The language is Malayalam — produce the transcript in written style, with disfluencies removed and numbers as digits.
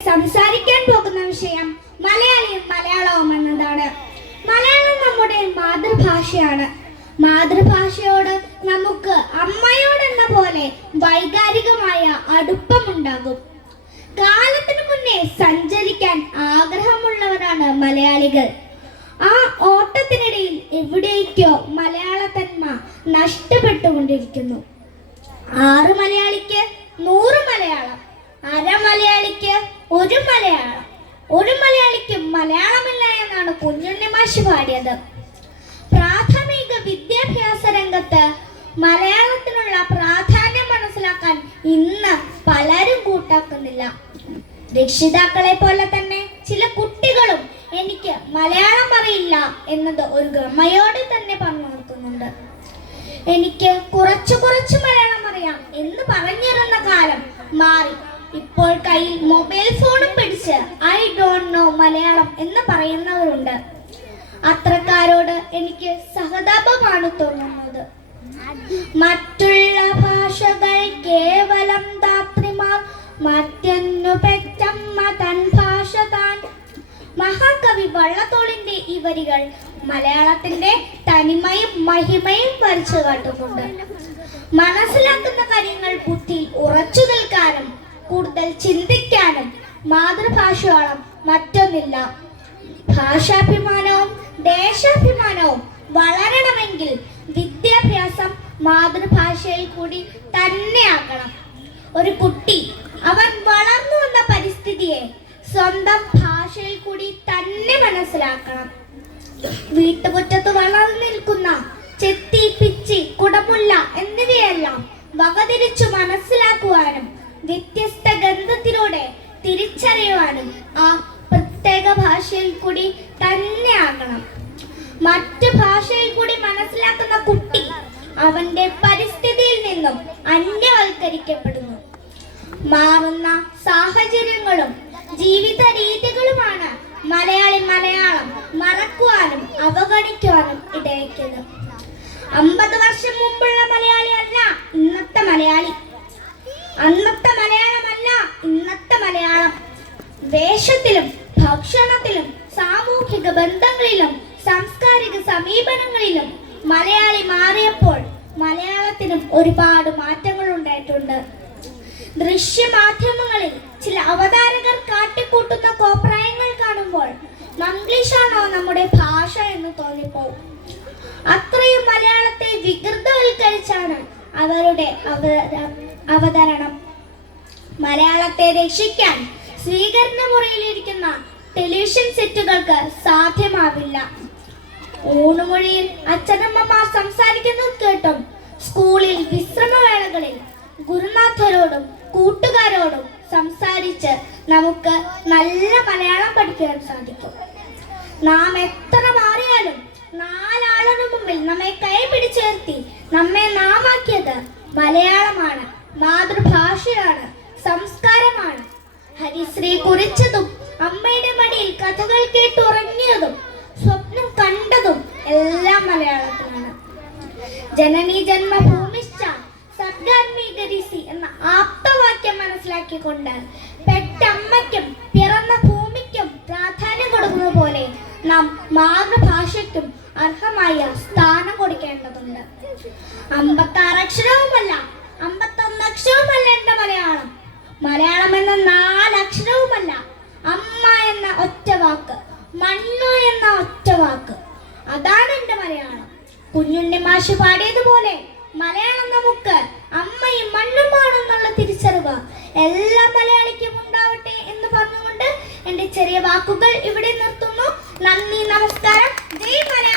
സംസാരിക്കാൻ പോകുന്ന വിഷയം മലയാളിയും മലയാളവും എന്നതാണ്. മലയാളം നമ്മുടെ മാതൃഭാഷയാണ്. മാതൃഭാഷയോട് നമുക്ക് അമ്മയോടെന്ന പോലെ വൈകാരികമായ അടുപ്പമുണ്ടാകും. കാലത്തിനു മുന്നേ സഞ്ചരിക്കാൻ ആഗ്രഹമുള്ളവരാണ് മലയാളികൾ. ആ ഓട്ടത്തിനിടയിൽ എവിടേക്കോ മലയാളത്തന്മ നഷ്ടപ്പെട്ടുകൊണ്ടിരിക്കുന്നു. 6 മലയാളിക്ക് 100 മലയാളം, അര മലയാളിക്ക് 1 മലയാളം, 1 മലയാളിക്ക് മലയാളമില്ല എന്നാണ് കുഞ്ഞുണ്ണി മാഷ് പാടിയത്. പ്രാഥമിക വിദ്യാഭ്യാസ രംഗത്ത് മലയാളത്തിനുള്ള പ്രാധാന്യം മനസ്സിലാക്കാൻ ഇന്ന് പലരും കൂട്ടാക്കുന്നില്ല. രക്ഷിതാക്കളെ പോലെ തന്നെ ചില കുട്ടികളും എനിക്ക് മലയാളം അറിയില്ല എന്നത് ഒരു ഗമയോടെ തന്നെ പറഞ്ഞു നിർത്തുന്നുണ്ട്. എനിക്ക് കുറച്ച് മലയാളം അറിയാം എന്ന് പറഞ്ഞിരുന്ന കാലം മാറി. ഇപ്പോൾ കയ്യിൽ മൊബൈൽ ഫോണും പിടിച്ച് ഐ ഡോണ്ട് നോ മലയാളം എന്ന് പറയുന്നവരുണ്ട്. അത്രക്കാരോട് എനിക്ക് സഹതാപമാണ് തോന്നുന്നത്. മറ്റുള്ള ഭാഷകൾ കേവലം ധാത്രിമാർ, മറ്റൊന്നു പെറ്റമ്മ തൻ ഭാഷ താൻ. മഹാകവി വള്ളത്തോളിന്റെ ഈ വരികൾ മലയാളത്തിന്റെ തനിമയും മഹിമയും വരച്ചു കാട്ടുന്നുണ്ട്. മനസ്സിലാക്കുന്ന കാര്യങ്ങൾ ബുദ്ധിയിൽ ഉറച്ചു നിൽക്കാനും കൂടുതൽ ചിന്തിക്കാനും മാതൃഭാഷയോളം മറ്റൊന്നില്ല. ഭാഷാഭിമാനവും ദേശാഭിമാനവും വളരണമെങ്കിൽ വിദ്യാഭ്യാസം മാതൃഭാഷയിൽ കൂടി തന്നെയാക്കണം. ഒരു കുട്ടി അവൻ വളർന്നു വന്ന പരിസ്ഥിതിയെ സ്വന്തം ഭാഷയിൽ കൂടി തന്നെ മനസ്സിലാക്കണം. വീട്ടുമുറ്റത്ത് വളർന്നു നിൽക്കുന്ന ചെത്തി, പിച്ചി, കുടമുല്ല എന്നിവയെല്ലാം വകതിരിച്ചു മനസ്സിലാക്കുവാനും വ്യത്യസ്ത ഗന്ധത്തിലൂടെ തിരിച്ചറിയുവാനും ആ പ്രത്യേക ഭാഷയിൽ കൂടി തന്നെ ആകണം. മറ്റു ഭാഷയിൽ കൂടി മനസ്സിലാക്കുന്ന കുട്ടി അവന്റെ പരിസ്ഥിതിയിൽ നിന്നും അന്യവൽക്കരിക്കപ്പെടുന്നു. മാറുന്ന സാഹചര്യങ്ങളും ജീവിത രീതികളുമാണ് മലയാളം മറക്കുവാനും അവഗണിക്കുവാനും ഇടയാക്കിയത്. 50 വർഷം മുമ്പുള്ള മലയാളി അല്ല ഇന്നത്തെ മലയാളി. അന്നത്തെ മലയാളമല്ല ഇന്നത്തെ മലയാളം. വേഷത്തിലും ഭക്ഷണത്തിലും സാമൂഹിക ബന്ധങ്ങളിലും സാംസ്കാരിക സമീപനങ്ങളിലും മലയാളി മാറിയപ്പോൾ മലയാളത്തിനും ഒരുപാട് മാറ്റങ്ങൾ ഉണ്ടായിട്ടുണ്ട്. ദൃശ്യമാധ്യമങ്ങളിൽ ചില അവതാരകർ കാട്ടിക്കൂട്ടുന്ന കോപ്രായങ്ങൾ കാണുമ്പോൾ മംഗ്ലീഷാണോ നമ്മുടെ ഭാഷ എന്ന് തോന്നിപ്പോവും. അത്രയും മലയാളത്തെ വികൃതവൽക്കരിച്ചാണ് അവരുടെ അവതരണം. മലയാളത്തെ രക്ഷിക്കാൻ സ്വീകരണ മുറിയിലിരിക്കുന്ന ടെലിവിഷൻ സെറ്റുകൾക്ക് സാധ്യമാവില്ല. ഊണുമൊഴിയിൽ അച്ഛനമ്മമാർ സംസാരിക്കുന്നത് കേട്ടും സ്കൂളിൽ വിശ്രമവേളകളിൽ ഗുരുനാഥരോടും കൂട്ടുകാരോടും സംസാരിച്ച് നമുക്ക് നല്ല മലയാളം പഠിക്കാൻ സാധിക്കും. നാം എത്ര മാറിയാലും 4 ആളുകളുടെ മുമ്പിൽ നമ്മെ കൈ പിടിച്ചുയർത്തി നമ്മെ നാമാക്കിയത് മലയാളമാണ്, മാതൃഭാഷയാണ്, സംസ്കാരമാണ്. ഹരിശ്രീ കുറിച്ചതും അമ്മയുടെ മടിയിൽ കഥകൾ കേട്ടുറങ്ങിയതും സ്വപ്നം കണ്ടതും എല്ലാം മലയാളത്തിലാണ്. ജനനീ ജന്മഭൂമിശ്ച സർഗാത്മീകരിസി എന്ന ആപ്തവാക്യം മനസ്സിലാക്കിക്കൊണ്ട് പെറ്റമ്മയ്ക്കും പിറന്ന ഭൂമിക്കും പ്രാധാന്യം കൊടുക്കുന്നത് പോലെ നാം മാതൃഭാഷയ്ക്കും അർഹമായ സ്ഥാനം കൊടുക്കേണ്ടതുണ്ട്. 56 അക്ഷരവുമല്ല 51 അക്ഷരവുമല്ല എന്റെ മലയാളം. മലയാളം എന്ന 4 അക്ഷരവുമല്ല. അമ്മ എന്ന ഒറ്റ വാക്ക്, മണ്ണ് എന്ന ഒറ്റ വാക്ക്, അതാണ് എന്റെ മലയാളം. കുഞ്ഞുണ്ണി മാഷ് പാടിയതുപോലെ മലയാളം നമുക്ക് അമ്മയും മണ്ണുമാണെന്നുള്ള തിരിച്ചറിവ് എല്ലാ മലയാളിക്കും ഉണ്ടാവട്ടെ എന്ന് പറഞ്ഞുകൊണ്ട് എന്റെ ചെറിയ വാക്കുകൾ ഇവിടെ നിർത്തുന്നു. നന്ദി, നമസ്കാരം. ജയ് മലയാളം.